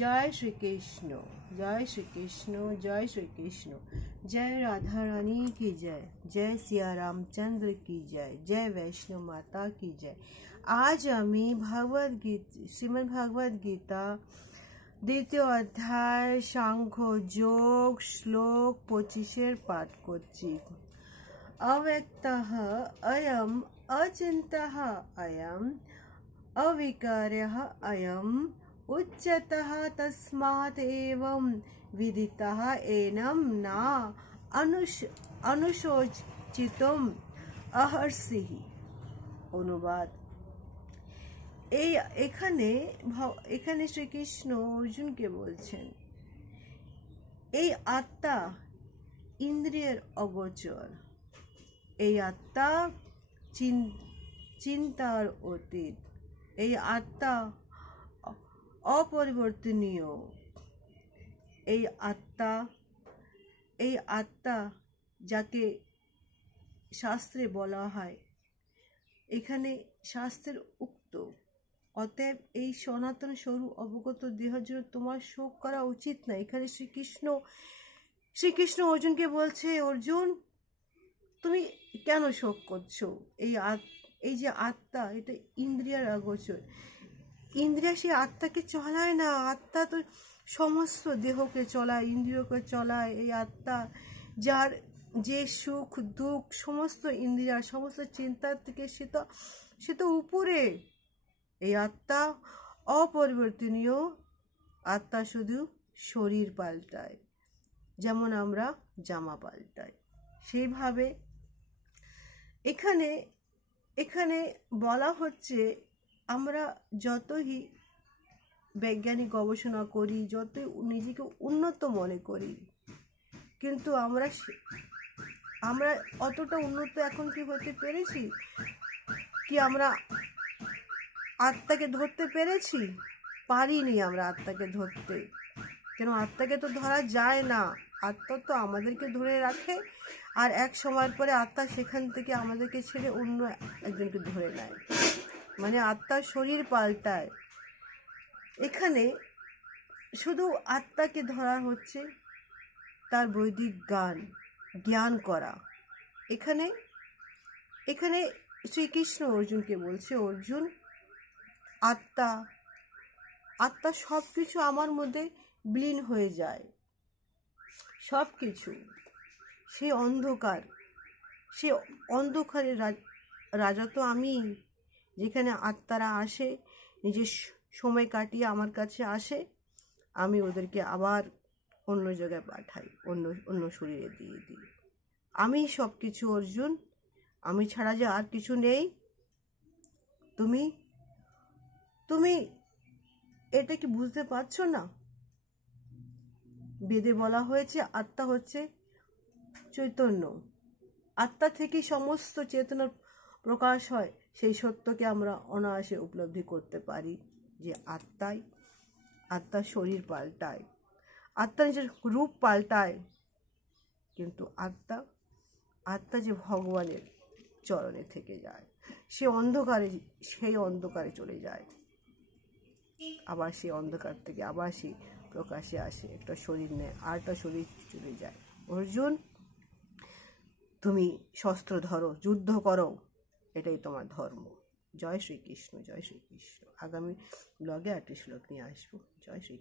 जय श्री कृष्ण, जय श्री कृष्ण, जय श्री कृष्ण। जय राधा रानी की जय, जय सिया रामचंद्र की जय, जय वैष्णो माता की जय। आज আমি শ্রীমদ্ ভাগবত গীতা দ্বিতীয় অধ্যায় সাংখ্য যোগ শ্লোক 25 পাঠ করছি। अव्यक्तः अयम् अचिन्तः अयम् अविकार्यः अयम् उच्यतः तस्मात् एवं विदितः एनं न अनुशोचितुम् अर्हसि। অনুবাদ। এখানে শ্রীকৃষ্ণ অর্জুনকে বলছেন, এই আত্মা ইন্দ্রিয়ের অগোচর, এই আত্মা চিন্তার অতীত, এই আত্মা অপরিবর্তনীয়, এই আত্মা যাকে শাস্ত্রে বলা হয়, এখানে শাস্ত্রের উক্ত। অতএব এই সনাতন স্বরূপ অবগত দেহের জন্য তোমার শোক করা উচিত না। এখানে শ্রীকৃষ্ণ অর্জুনকে বলছে, অর্জুন তুমি কেন শোক করছো? এই যে আত্মা, এটা ইন্দ্রিয়ার অগোচর। ইন্দ্রিয়া সেই আত্মাকে চলায় না, আত্মা তো সমস্ত দেহকে চলায়, ইন্দ্রিয়কে চলায়। এই আত্মা যার যে সুখ দুঃখ সমস্ত ইন্দ্রিয়া সমস্ত চিন্তার থেকে সে তো উপরে। এই আত্মা অপরিবর্তনীয়, আত্মা শুধু শরীর পাল্টায়, যেমন আমরা জামা পাল্টাই। সেইভাবে এখানে বলা হচ্ছে, আমরা যতই বৈজ্ঞানিক গবেষণা করি, যতই নিজেকে উন্নত মনে করি, কিন্তু আমরা অতটা উন্নত এখন কি হতে পেরেছি? কি আমরা আত্মাকে ধরতে পেরেছি? পারিনি আমরা আত্মাকে ধরতে। কেন? আত্মাকে তো ধরা যায় না। আত্মা তো আমাদেরকে ধরে রাখে, আর এক সময়ের পরে আত্মা সেখান থেকে আমাদেরকে ছেড়ে অন্য একজনকে ধরে নেয়, মানে আত্মার শরীর পাল্টায়। এখানে শুধু আত্মাকে ধরা হচ্ছে, তার বৈদিক জ্ঞান করা। এখানে শ্রীকৃষ্ণ অর্জুনকে বলছে, অর্জুন আত্মা সব কিছু আমার মধ্যে বিলীন হয়ে যায়, সব কিছু। সেই অন্ধকারের রাজা তো আমি। যেখানে আত্মারা আসে, নিজের সময় কাটিয়ে আমার কাছে আসে, আমি ওদেরকে আবার অন্য জায়গায় পাঠাই, অন্য শরীরে দিয়ে দিই। আমি সব কিছু অর্জুন, আমি ছাড়া যে আর কিছু নেই। তুমি এটা কি বুঝতে পারছো না? বেদে বলা হয়েছে আত্মা হচ্ছে চৈতন্য, আত্মা থেকেই সমস্ত চেতনার প্রকাশ হয়। সেই সত্যকে আমরা অনায়াসে উপলব্ধি করতে পারি যে আত্মা শরীর পাল্টায়, আত্মা নিজের রূপ পাল্টায়, কিন্তু আত্মা যে ভগবানের চরণে থেকে যায়, সেই অন্ধকারে চলে যায়, আবার সেই অন্ধকার থেকে আবার সেই প্রকাশে আসে, একটা শরীর নেয়, আর একটা শরীর চলে যায়। অর্জুন, তুমি শস্ত্র ধরো, যুদ্ধ করো, এটাই তোমার ধর্ম। জয় শ্রীকৃষ্ণ, জয় শ্রীকৃষ্ণ। আগামী ব্লগে 8টি শ্লোক নিয়ে আসবো। জয় শ্রী।